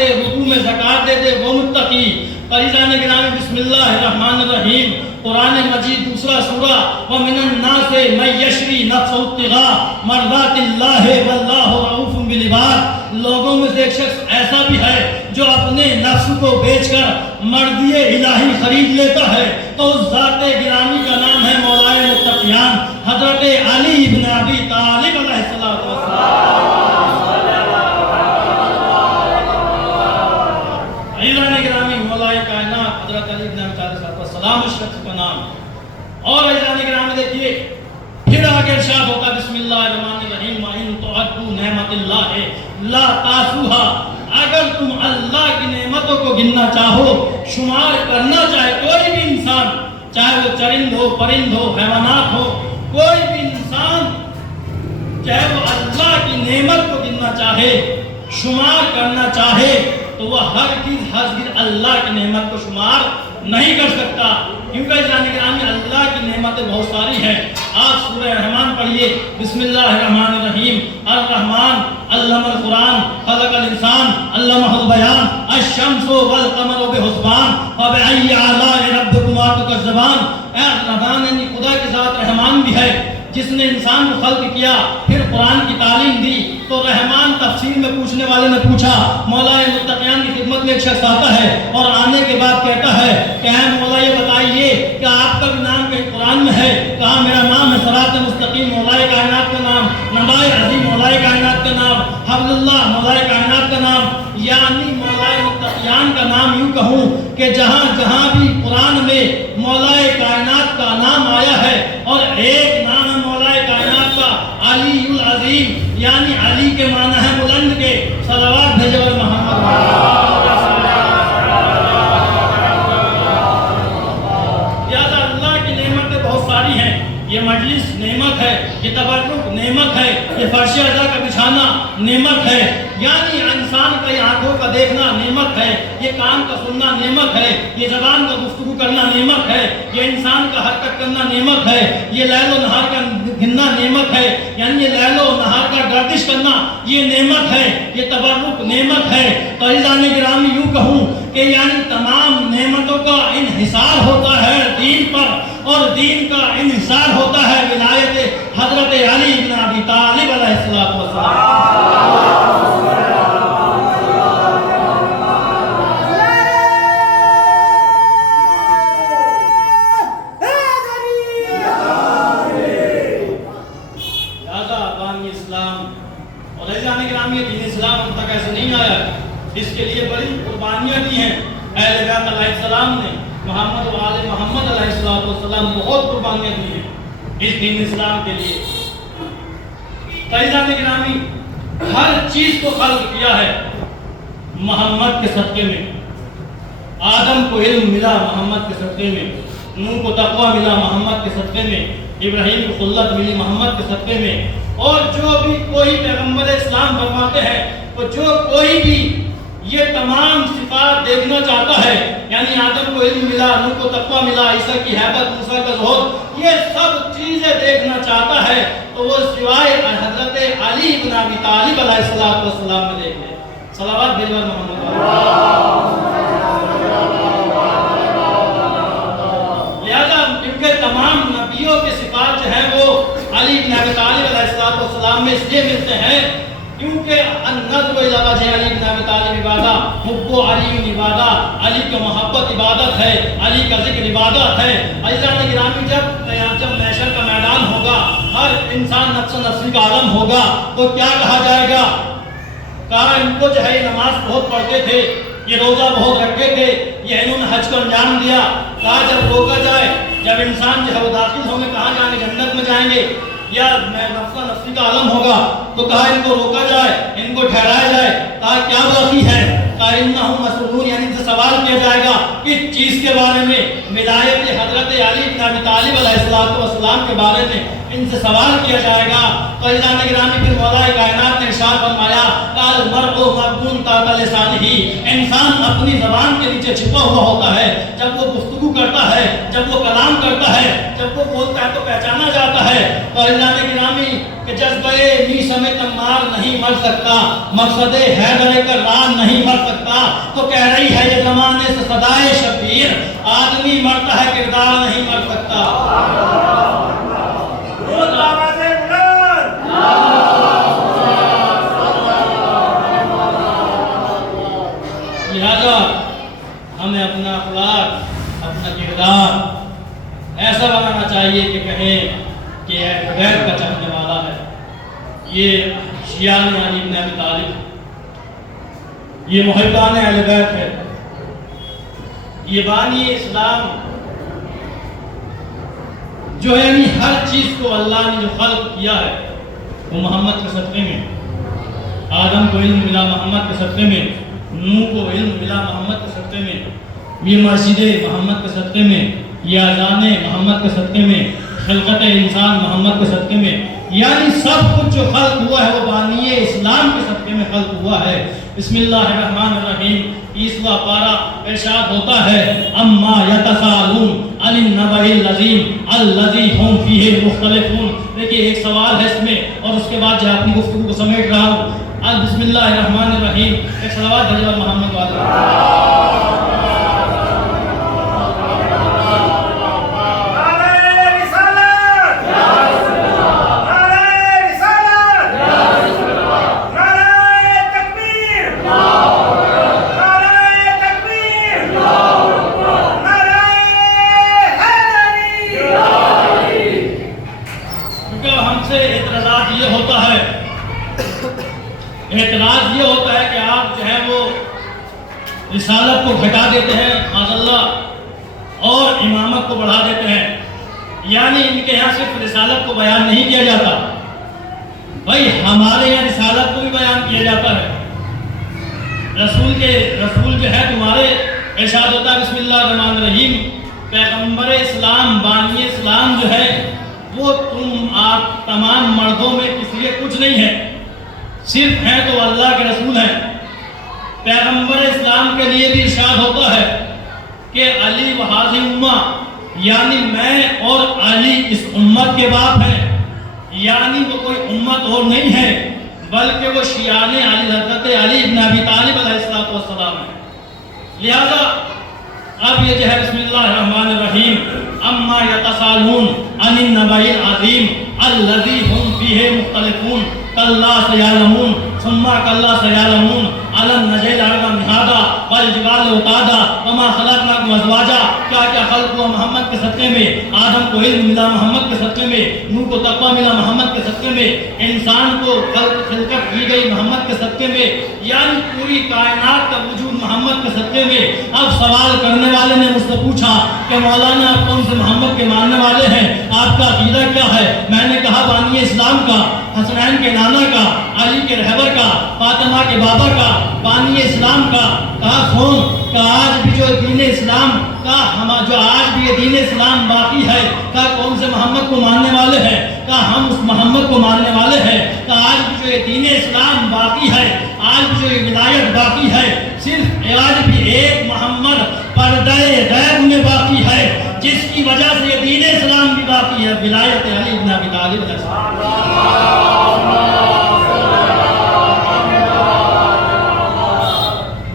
رکوع میں زکات دے دے وہ متقی۔ فریضان گرامی، بسم اللہ الرحمن الرحیم قرآن مجید دوسرا سورہ وَمِنَ النَّاسِ مَن يَشْرِي نَفْسَهُ ابْتِغَاءَ مَرْضَاتِ اللَّهِ وَاللَّهُ رَءُوفٌ بِالْعِبَادِ، لوگوں میں سے ایک شخص ایسا بھی ہے جو اپنے نفس کو بیچ کر مرضی الہی خرید لیتا ہے، تو اس ذات گرامی کا نام ہے مولائے متقیان حضرت علی ابن ابی طالب علیہ السلام۔ عزیزان گرامی، مولائے کائنات حضرت علی ابن ابی طالب السلام اس شخص کا نام۔ اور عزیزان گرامی دیکھیے پھر آگے ارشاد ہوتا بسم اللہ الرحمن الرحیم وَإِن تُعَدُّوا نِعْمَتَ اللَّهِ لَا تَحْصُوهَا، اگر تم اللہ کی نعمتوں کو گننا چاہو، شمار کرنا چاہے کوئی بھی انسان، چاہے وہ چرند ہو، پرند ہو، حیوانات ہو، کوئی بھی انسان چاہے وہ اللہ کی نعمت کو گننا چاہے، شمار کرنا چاہے، تو وہ ہرگز اللہ کی نعمت کو شمار نہیں کر سکتا، کیونکہ جانے گرامی اللہ کی نعمتیں بہت ساری ہیں۔ آپ سورہ رحمان پڑھیے، بسم اللہ الرحمن الرحیم، الرحمن علم القرآن خلق الانسان علمہ البیان الشمس والقمر بحسبان فبأي آلاء ربكما تكذبان۔ اے رحمان یعنی خدا کی ذات رحمان بھی ہے جس نے انسان کو خلق کیا، پھر قرآن کی تعلیم دی، تو رحمان تفسیر میں پوچھنے والے نے پوچھا، مولائے متقیان کی خدمت میں ایک شخص آتا ہے اور آنے کے بعد کہتا ہے کہ اے مولا یہ بتائیے کہ آپ کا بھی نام کہیں قرآن میں ہے؟ کہا میرا نام ہے صراط مستقیم، مولائے کائنات کا نام، نبائے عظیم مولائے کائنات کا نام، حبل اللہ مولائے کائنات کا نام، یعنی مولائے متقیان کا نام یوں کہوں کہ جہاں جہاں بھی قرآن میں مولائے کائنات کا نام آیا ہے، اور ایک نام ہے مولائے کائنات کا علی العظیم، یعنی علی کے معنی ہے بلند کے، صلوات بھیجو محمد۔ لہذا اللہ کی نعمتیں بہت ساری ہیں، یہ مجلس نعمت ہے، یہ تبرک نعمت ہے، یہ فرش رضا کا بچھانا نعمت ہے، یعنی انسان کا یہ آنکھوں کا دیکھنا نعمت ہے، یہ کان کا سننا نعمت ہے، یہ زبان کا گفتگو کرنا نعمت ہے، یہ انسان کا حرکت کرنا نعمت ہے، یہ لیل و نہار کا گننا نعمت ہے، یعنی یہ لیل و نہار کا گردش کرنا یہ نعمت ہے، یہ تبرک نعمت ہے۔ تو عزیزان گرامی یوں کہوں کہ یعنی تمام نعمتوں کا انحصار ہوتا ہے دین پر، اور دین کا انحصار ہوتا ہے ولایت حضرت علی بن ابی طالب علیہ السلام۔ دین اسلام ہم تک ایسے نہیں آیا، اس کے لیے بڑی قربانیاں دی ہیں اہل بیت علیہ السلام نے، محمد و آل محمد علیہ السلام بہت قربانیاں دی ہیں اس دین اسلام کے لیے۔ عزیزان گرامی، ہر چیز کو خلق کیا ہے محمد کے صدقے میں۔ آدم کو علم ملا محمد کے صدقے میں، نوح کو تقوی ملا محمد کے صدقے میں، ابراہیم کو خلت ملی محمد کے صدقے میں، اور جو بھی کوئی پیغمبر اسلام فرماتے ہیں تو جو کوئی بھی یہ تمام صفات دیکھنا چاہتا ہے، یعنی آدم کو علم ملا، نوح کو تقوی ملا، عیسیٰ کی ہیبت، موسیٰ کا ظہور، یہ سب چیزیں دیکھنا چاہتا ہے تو وہ سوائے حضرت علی بن ابی طالب علیہ السلام میں دیکھ لے۔ صلوات بھیجو محمد۔ لہذا کیونکہ تمام نبیوں کے صفات جو ہیں وہ علی بن ابی طالب علیہ السلام میں اس لیے ملتے ہیں کیونکہ النظر الی وجہ علی بن ابی طالب عبادت، حب علی عبادت، علی کی محبت عبادت ہے، علی کا ذکر عبادت ہے۔ عزیزان گرامی، جب محشر کا میدان ہوگا، ہر انسان نفس نفسی کا عالم ہوگا، تو کیا کہا جائے گا؟ کہا ان کو جو ہے نماز بہت پڑھتے تھے، یہ روزہ بہت رکھتے تھے، یہ انہوں نے حج کو انجام دیا۔ کہا جب روکا جائے، جب انسان جو ہے وہ داخل ہوں گے کہاں جائیں گے؟ جنت میں جائیں گے، یا نفس نفسی کا عالم ہوگا، تو کہا ان کو روکا جائے، ان کو ٹھہرایا جائے۔ کہا کیا باقی ہے؟ کہا انہم مسئولون، یعنی ان سے سوال کیا جائے گا کس چیز کے بارے میں؟ ولایت حضرت علی بن ابی طالب علیہ السلام کے بارے میں ان سے سوال کیا جائے گا۔ تو عزیزان گرامی، پھر مولا کائنات نے ارشاد فرمایا المرء مغبون تحت لسانہ، انسان اپنی زبان کے نیچے چھپا ہوا ہوتا ہے، جب وہ گفتگو کرتا ہے، جب وہ کلام کرتا ہے، جب وہ بولتا ہے تو پہچانا جاتا ہے۔ تو عزیزان گرامی کہ جذبہ می سمیت مار نہیں مر سکتا، مقصد حیدر کران نہیں مر سکتا، تو کہہ رہی ہے یہ زمانے سے صدائے شبیر، آدمی مرتا ہے کردار نہیں مر سکتا۔ لہذا ہمیں اپنا اخلاق، اپنا کردار ایسا بنانا چاہیے کہ کہیں کہ اہل بیت کا چاہنے والا ہے۔ یہ شیعان علی بن ابی طالب، یہ محبان اہل بیت ہے، یہ بانی اسلام جو ہے، یعنی ہر چیز کو اللہ نے جو خلق کیا ہے وہ محمد کے صدقے میں۔ آدم کو علم ملا محمد کے صدقے میں، نوح کو علم ملا محمد کے صدقے میں، یہ مسجدیں محمد کے صدقے میں، یہ اذانیں محمد کے صدقے میں، خلقت انسان محمد کے صدقے میں، یعنی سب کچھ جو خلق ہوا ہے وہ بانی اسلام کے صدقے میں خلق ہوا ہے۔ بسم اللہ الرحمن الرحیم 30واں پارہ ارشاد ہوتا ہے اما یتساءلون عن النبأ العظیم الذی هم فیہ مختلفون۔ دیکھیے ایک سوال ہے اس میں، اور اس کے بعد جو اپنی گفتگو کو سمیٹ رہا ہوں۔ بسم اللہ الرحمن الرحیم، ایک صلوات بھیجو محمد والے۔ اعتراض یہ ہوتا ہے کہ آپ جو ہے وہ رسالت کو گھٹا دیتے ہیں معاذ اللہ، اور امامت کو بڑھا دیتے ہیں، یعنی ان کے یہاں صرف رسالت کو بیان نہیں کیا جاتا، بھائی ہمارے یہاں رسالت کو بھی بیان کیا جاتا ہے۔ رسول جو ہے تمہارے ارشاد ہوتا ہے بسم اللہ الرحمن الرحیم، پیغمبر اسلام بانی اسلام جو ہے وہ آپ تمام مردوں میں کسی لیے کچھ نہیں ہے، صرف ہیں تو اللہ کے رسول ہیں۔ پیغمبر اسلام کے لیے بھی ارشاد ہوتا ہے کہ علی و ہذہ امہ، یعنی میں اور علی اس امت کے باپ ہیں، یعنی وہ کوئی امت اور نہیں ہے بلکہ وہ شیعان علی حضرت علی بن ابی طالب علیہ السلام ہے۔ لہذا اب یہ جو ہے بسم اللہ الرحمن الرحیم اما یتساءلون عن النبأ العظیم الذی هم فیہ مختلفون کلا سیعلمون ثم کلا سیعلمون علم نجعل الارض مہادا والجبال اوتادا وما خلقناکم ازواجا، کیا کیا خلق ہوا محمد کے صدقے میں، آدم کو علم ملا محمد کے صدقے میں، نوح کو تقویٰ ملا محمد کے صدقے میں، انسان کو خلقت کی گئی محمد کے صدقے میں، یعنی پوری کائنات کا وجود محمد کے صدقے میں۔ اب سوال کرنے والے نے مجھ سے پوچھا کہ مولانا آپ کون سے محمد کے ماننے والے ہیں، آپ کا عقیدہ کیا ہے؟ میں نے کہا بانی اسلام کا، حسنین کے نانا کا، علی کے رہبر کا، فاطمہ کے بابا کا، بانی اسلام کا۔ کہا سن کہ آج بھی جو دین اسلام کا جو آج بھی یہ دین اسلام باقی ہے، کہا کون سے محمد کو ماننے والے ہیں؟ کہا ہم اس محمد کو ماننے والے ہیں۔ کہا آج بھی جو یہ دین اسلام باقی ہے، آج بھی جو یہ ولایت باقی ہے، صرف آج بھی ایک محمد پردہ غیب میں باقی ہے، جس کی وجہ سے یہ دین اسلام بھی باقی ہے، ولایت علی بن ابی طالب علیہ السلام۔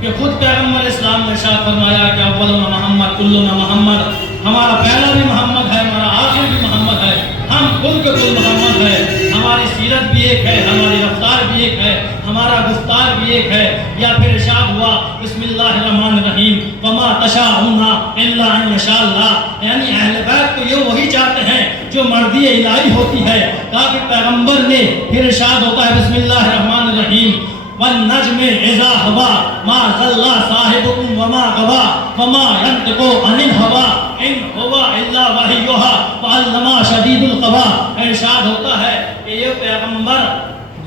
کہ خود پیغمبر اسلام نے ارشاد فرمایا کہ اولنا محمد کلنا محمد، ہمارا پہلا بھی محمد ہے، ہمارا آخر بھی محمد ہے، ہم کل کے کل محمد ہے، ہماری سیرت بھی ایک ہے، ہماری رفتار بھی ایک ہے، ہمارا گفتار بھی ایک ہے۔ یا پھر ارشاد ہوا بسم اللہ الرحمن الرحیم وما تشاءون الا ان یشاء اللہ، یعنی اہل بیت تو یہ وہی چاہتے ہیں جو مرضی الہی ہوتی ہے۔ کہا کہ پیغمبر نے پھر ارشاد ہوتا ہے بسم اللہ الرحمن الرحیم والنجم اذا هوى ما ضل صاحبكم وما غوى وما ينطق عن الهوى ان هو الا وحی یوحی علمہ شدید القویٰ۔ ارشاد ہوتا ہے کہ یہ پیغمبر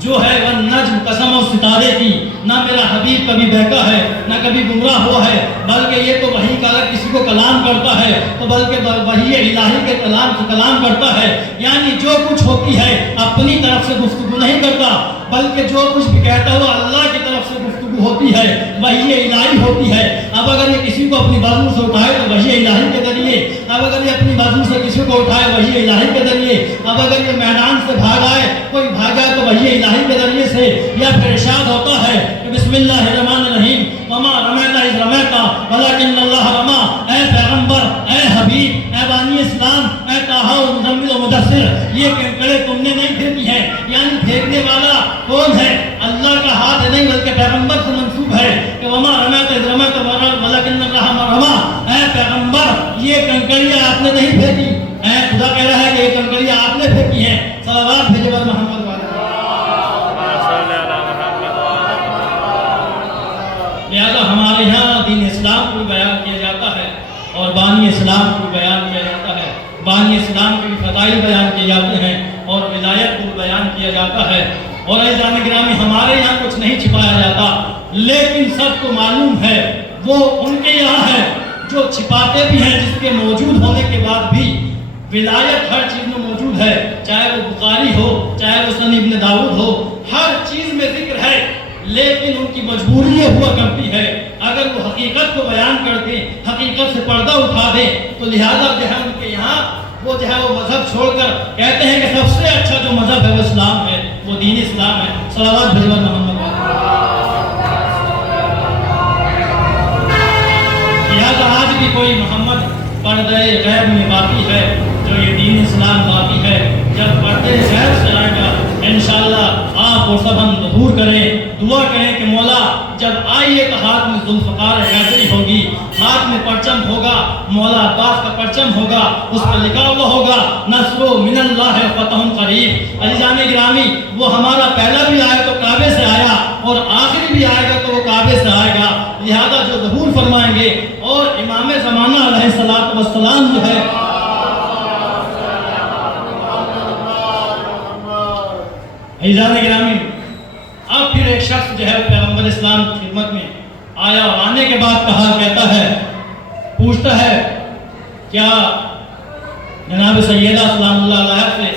جو ہے والنجم، قسم اور ستارے کی، نہ میرا حبیب کبھی بہکا ہے نہ کبھی گمراہ ہوا ہے، بلکہ یہ تو وحی کا اگر کسی کو کلام کرتا ہے تو بلکہ وحی الہی کے کلام سے کلام کرتا ہے، یعنی جو کچھ ہوتی ہے اپنی طرف سے گفتگو نہیں کرتا بلکہ جو کچھ بھی کہتا ہے وہ اللہ کی طرف سے گفتگو ہوتی ہے، وحی الہی ہوتی ہے۔ اب اگر یہ کسی کو اپنی بازو سے اٹھائے تو وحی الہی کے ذریعے، اب اگر یہ اپنی بازو سے کسی کو اٹھائے وحی الہی کے ذریعے، اب اگر یہ میدان سے بھاگ آئے کوئی بھاگا تو وحی الہی کے ذریعے سے۔ یا پھر ارشاد ہوتا ہے کہ بسم اللہ الرحمن الرحیم وما رمیت اذ رمیت ولکن اللہ رما، اے پیغمبر، اے حبیب، اے بانی اسلام، اے طٰہٰ و مزمل و مدثر، یہ کنکڑے تم نے نہیں پھینکی ہیں۔ یعنی پھینکنے والا کون ہے؟ اللہ کا ہاتھ نہیں بلکہ پیغمبر سے منسوب ہے کہ وما رمیت اذ رمیت ولکن اللہ رما، اے پیغمبر یہ کنکڑیاں آپ نے نہیں پھینکی، اے خدا کہہ رہا ہے کہ یہ کنکڑیاں آپ نے پھینکی ہیں۔ صلوات بھیجے بر محمد والے۔ لہذا ہمارے یہاں دین اسلام کو بیان کیا جاتا ہے اور بانی اسلام کو بیان کیا جاتا ہے، بانی اسلام کے فضائل بیان کیے جاتے ہیں اور ولایت کو بیان کیا جاتا ہے۔ اور عزیزان گرامی، ہمارے یہاں کچھ نہیں چھپایا جاتا، لیکن سب کو معلوم ہے وہ ان کے یہاں ہے جو چھپاتے بھی ہیں، جس کے موجود ہونے کے بعد بھی ولایت ہر چیز میں موجود ہے، چاہے وہ بخاری ہو، چاہے وہ سنن ابن داؤد ہو، ہر چیز میں ذکر ہے، لیکن ان کی مجبوری یہ ہوا کرتی ہے اگر وہ حقیقت کو بیان کرتے، حقیقت سے پردہ اٹھا دیں، تو لہذا جو ہے ان کے یہاں وہ جو ہے وہ مذہب چھوڑ کر کہتے ہیں کہ سب سے اچھا جو مذہب ہے وہ اسلام ہے، وہ دین اسلام ہے۔ صلوات بھیجو محمد۔ لہذا آج بھی کوئی محمد پردہ غیب میں باقی ہے، جو یہ دین اسلام باقی ہے، جب پردے غیب سے آئے گا انشاءاللہ آپ اور سب ہم ظہور کریں، دعا کریں کہ مولا جب آئیے تو ہاتھ میں ذوالفقار حیدری ہوگی، ہاتھ میں پرچم ہوگا، مولا عباس کا پرچم ہوگا، اس پر لکھا ہوا ہوگا نصر من اللہ فتح قریب۔ عزیزان گرامی، وہ ہمارا پہلا بھی آیا تو کعبے سے آیا اور آخری بھی آئے گا تو وہ کعبے سے آئے گا، لہذا جو ظہور فرمائیں گے اور امام زمانہ علیہ السلام جو ہے عزیزان گرامی، اب پھر ایک شخص جو ہے پیغمبر اسلام کی خدمت میں آیا اور آنے کے بعد کہا، کہتا ہے، پوچھتا ہے کیا جناب سیدہ سلام اللہ علیہ سے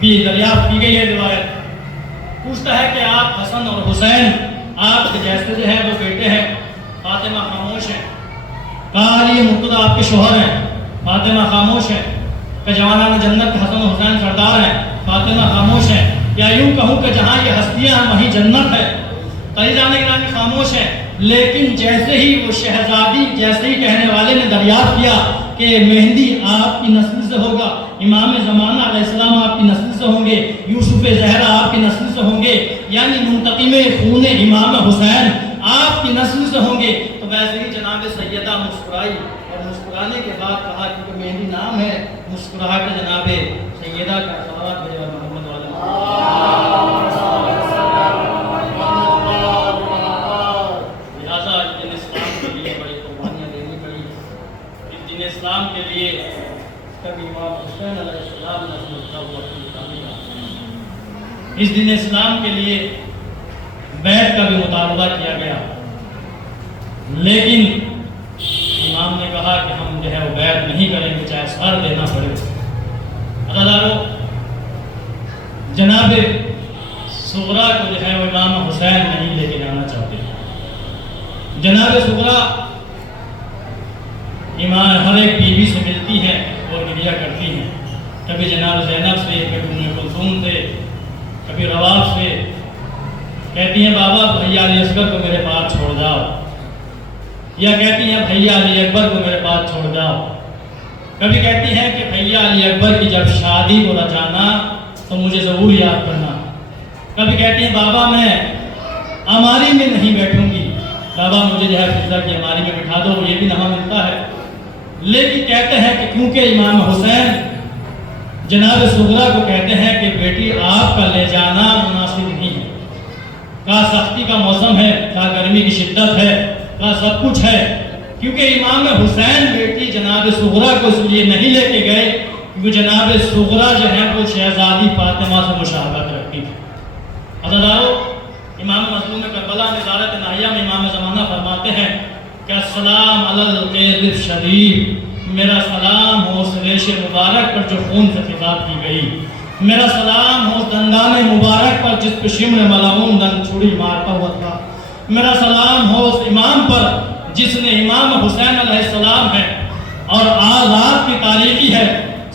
بھی دریافت کی گئی ہے روایت، پوچھتا ہے کہ آپ حسن اور حسین آپ کے جیسے جو ہے وہ بیٹے ہیں، فاطمہ خاموش ہیں، کہا یہ مرتضیٰ آپ کے شوہر ہیں، فاطمہ خاموش ہیں، کہ جوانان جنت کے حسن و حسین سردار ہیں، فاطمہ خاموش ہیں، یا یوں کہوں کہ جہاں یہ ہستیاں ہیں وہیں جنت ہے، عزیزان گرامی خاموش ہیں۔ لیکن جیسے ہی وہ شہزادی جیسے ہی کہنے والے نے دریافت کیا کہ مہندی آپ کی نسل سے ہوگا، امام زمانہ علیہ السلام آپ کی نسل سے ہوں گے، یوسف زہرا آپ کی نسل سے ہوں گے، یعنی منتقم خون امام حسین آپ کی نسل سے ہوں گے، تو ویسے ہی جناب سیدہ مسکرائی اور مسکرانے کے بعد کہا کہ مہندی نام ہے، مسکراہٹ جناب سیدہ کا۔ صلوات بھیجو محمد والے۔ لہٰذا دین اسلام کے لیے بڑی قربانیاں دینی پڑی، اس دین اسلام کے لیے کبھی امام حسین علیہ السلام نے اپنا اس دین اسلام کے لیے بیعت کا بھی مطالبہ کیا گیا، لیکن امام نے کہا کہ ہم جو ہے وہ بیعت نہیں کریں گے چاہے سر دینا پڑے۔ عزیزانو، جناب صغرا کو جو ہے وہ امام حسین نہیں لے کے جانا چاہتے، جناب صغرا امام ہر ایک بیوی سے ملتی ہیں اور گریہ کرتی ہیں، کبھی جناب زینب سے، کبھی ام کلثوم سے، کبھی رواب سے، کہتی ہیں بابا بھیا علی اصغر کو میرے پاس چھوڑ جاؤ، یا کہتی ہیں بھیا علی اکبر کو میرے پاس چھوڑ جاؤ، کبھی کہتی ہیں کہ بھیا علی اکبر کی جب شادی کو رچانا تو مجھے ضرور یاد کرنا، کبھی کہتی ہیں بابا میں اماری میں نہیں بیٹھوں گی، بابا مجھے جو ہے فضا کی اماری میں بٹھا دو، یہ بھی نہ ملتا ہے۔ لیکن کہتے ہیں کہ کیونکہ امام حسین جناب صغرا کو کہتے ہیں کہ بیٹی آپ کا لے جانا مناسب نہیں ہے، کا سختی کا موسم ہے، کا گرمی کی شدت ہے، کا سب کچھ ہے، کیونکہ امام حسین بیٹی جناب صغرا کو اس لیے نہیں لے کے گئے کیونکہ جناب صغرا جو ہے وہ شہزادی فاطمہ سے مشابہت رکھتی تھی۔ عزیزانو، امام مظلوم کربلا نظارت ناہیہ میں امام زمانہ فرماتے ہیں کہ السلام علی القیض الشریف، میرا سلام ہو اس ریش مبارک پر جو خون سے خطاب کی گئی، میرا سلام ہو اس دندان مبارک پر جس پہ شمر ملعون دن چھڑی مارتا ہوا تھا، میرا سلام ہو اس امام پر جس نے امام حسین علیہ السلام ہے اور آزاد کی تاریخی ہے،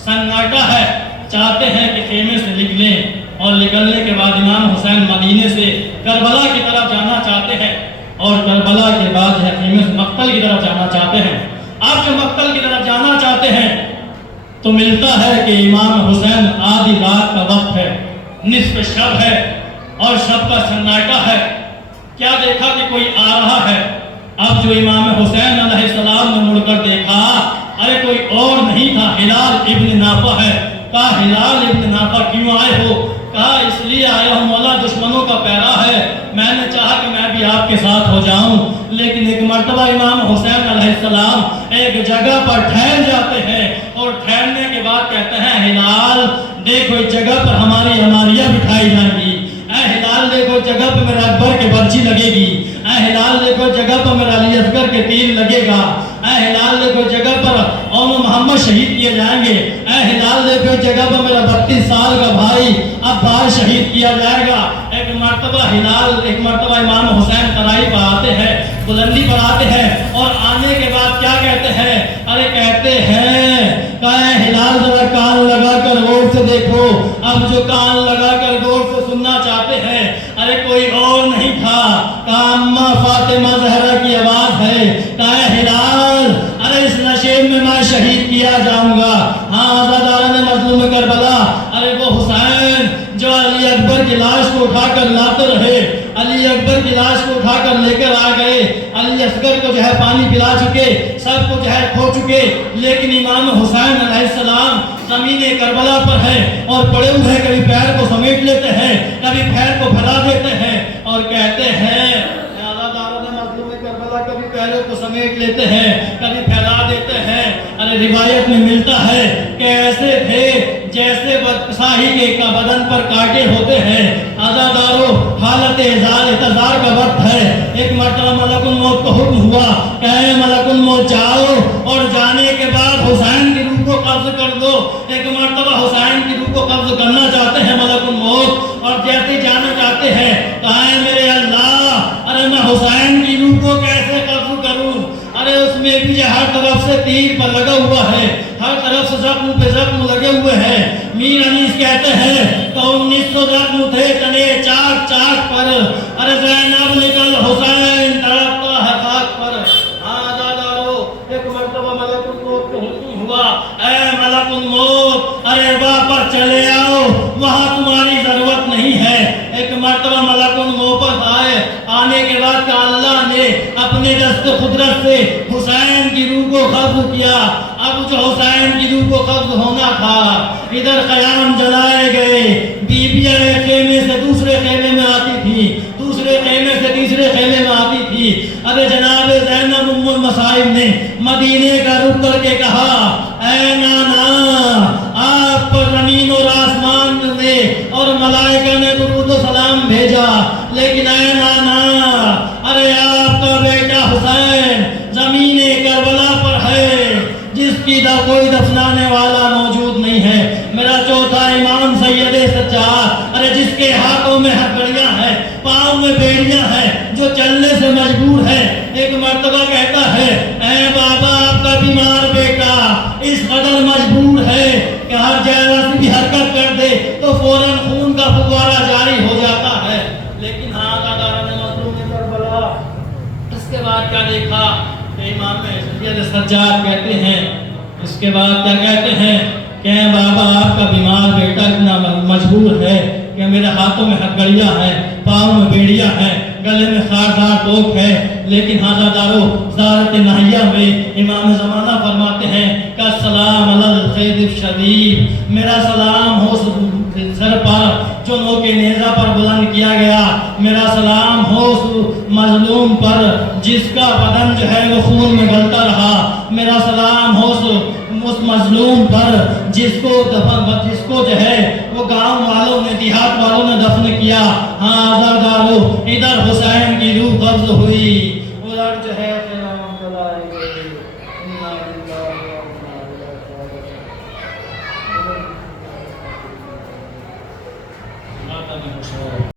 سناٹا ہے، چاہتے ہیں کہ خیمے سے نکلیں اور نکلنے کے بعد امام حسین مدینے سے کربلا کی طرف جانا چاہتے ہیں اور کربلا کے بعد خیمے سے مقتل کی طرف جانا تو ملتا ہے کہ امام حسین آدھی رات کا وقت ہے، نصف شب ہے اور شب کا سناٹا ہے۔ کیا دیکھا کہ کوئی آ رہا ہے۔ اب جو امام حسین علیہ السلام نے مڑ کر دیکھا، ارے کوئی اور نہیں تھا، ہلال ابن نافع ہے۔ کہا ہلال ابن نافع کیوں آئے ہو؟ کہا اس لیے آیا ہوں مولا، دشمنوں کا پیرا ہے، میں نے چاہا کہ میں بھی آپ کے ساتھ ہو جاؤں۔ لیکن ایک مرتبہ امام حسین علیہ السلام ایک جگہ پر ٹھہر جاتے ہیں اور ٹھہرنے کے بعد کہتے ہیں ہلال دیکھو اس جگہ پر ہماری عماریاں بٹھائی جائیں گی، اے ہلال دیکھو جگہ پر میرا اکبر کے برچی لگے گی، اے ہلال دیکھو جگہ پر میرا علی اصغر کے تیر لگے گا، اے ہلال دیکھو جگہ پر محمد شہید کیے جائیں گے، اے ہلال دیکھو جگہ پر میرا 32 سال کا بھائی عباس شہید کیا جائے گا۔ ایک مرتبہ امام حسین ترائی پر آتے ہیں، بلندی پر آتے ہیں اور آنے کے بعد کیا کہتے ہیں؟ ارے کہتے ہیں کہ ہلال ذرا کان لگا کر غور سے دیکھو۔ اب جو کان لگا کر غور سے سننا چاہتے ہیں، ارے کوئی اور نہیں تھا، اماں فاطمہ زہرا کی آواز ہے، کہ ہلال ارے اس نشیب میں میں شہید کیا جاؤں گا۔ ہاں آزاداران مظلوم کربلا، ارے وہ حسین جو علی اکبر کی لاش کو اٹھا کر لاتے رہے، علی اکبر کی لاش کو اٹھا کر لے کر آ گئے، علی اصغر کو جو ہے پانی پلا چکے، سب کو جو ہے کھو چکے، لیکن امام حسین علیہ السلام زمین کربلا پر ہے اور پڑے ہوئے ہیں، کبھی پیر کو سمیٹ لیتے ہیں، کبھی پیر کو پھیلا دیتے ہیں اور کہتے ہیں کربلا، کبھی پیروں کو سمیٹ لیتے ہیں، کبھی پھیلا دیتے ہیں۔ ارے روایت میں ملتا ہے کہ ایسے تھے جیسے بدساہی کے بدن پر کانٹے ہوتے ہیں۔ عزادارو حالت انتظار کا وقت ہے۔ ایک مرتبہ ملک الموت کو حکم ہوا کہ اے ملک الموت جاؤ اور جانے کے بعد حسین کی روح کو قبض کر دو۔ ایک مرتبہ حسین کی روح کو قبض کرنا چاہتے ہیں ملک الموت، اور جیسے جانا چاہتے ہیں تو اے میرے اللہ، ارے میں حسین کی روح کو کیسے قبض کروں؟ ارے اس میں بھی ہر طرف سے تیر پر لگا ہوا ہے، ہر طرف سے زخم پہ زخم لگے ہوئے ہیں۔ میر انیس کہتے ہیں کہ 1900 زخم تھے تنے چاک چاک پر، ارے زینب نکل حسین تڑپتا ہے خاک پر۔ آزادارو ایک مرتبہ ملک الموت کو حکم ہوا، اے ملک الموت ارے واپس چلے آؤ، وہاں تمہاری ضرورت نہیں ہے۔ ایک مرتبہ ملک الموت آئے، آنے کے بعد کہ اللہ نے اپنے دست قدرت سے حسین کی روح کو قبض کیا۔ اب جو حسین کی روح کو قبض ہونا تھا، ادھر قیام جلائے گئے، بیویاں ایک خیمے سے دوسرے خیمے میں آتی تھی، دوسرے خیمے سے تیسرے خیمے میں آتی تھی۔ اب جناب زینب ام المصائب نے مدینے کا رخ کر کے کہا، اے نانا آپ پر زمین اور آسمان نے اور ملائکہ نے درود و سلام بھیجا، لیکن اے نانا ارے آپ کا بیٹا حسین زمین کربلا پر ہے، جس کی کوئی دفنانے والا موجود نہیں ہے۔ میرا چوتھا امام سید سجاد، ارے جس کے ہاتھوں میں ہتھکڑیاں ہیں، پاؤں میں بیڑیاں ہیں، جو چلنے سے مجبور ہے، ایک مرتبہ کہتا ہے اے بابا آپ کا بیمار بیٹا اس قدر مجبور ہے کہ ہر جگہ سے بھی حرکت کر دے تو فوراً خون کا فوارہ جاری ہو جاتا ہے۔ لیکن ہاں کربلا اس کے بعد کیا دیکھا کہ امام سید سجاد کہتے ہیں، اس کے بعد کیا کہتے ہیں کہ بابا آپ کا بیمار بیٹا اتنا مجبور ہے کہ میرے ہاتھوں میں ہتھکڑیاں ہیں، پاؤں میں بیڑیاں ہیں، گلے میں خاردار توک ہے، لیکن حاضردارو زارت ناہیہ میں امام زمانہ فرماتے ہیں کہ السلام علی الخید الشریف، میرا سلام ہو سر پر جو نوکے نیزہ پر بلند کیا گیا، میرا سلام ہو مظلوم پر جس کا بدن جو ہے وہ خون میں گلتا رہا، میرا سلام ہو اس مظلوم پر جس کو جو ہے وہ گاؤں والوں نے دیہات والوں نے دفن کیا۔ ہاں آزادارو ادھر حسین کی روح قبض ہوئی، ادھر جو ہے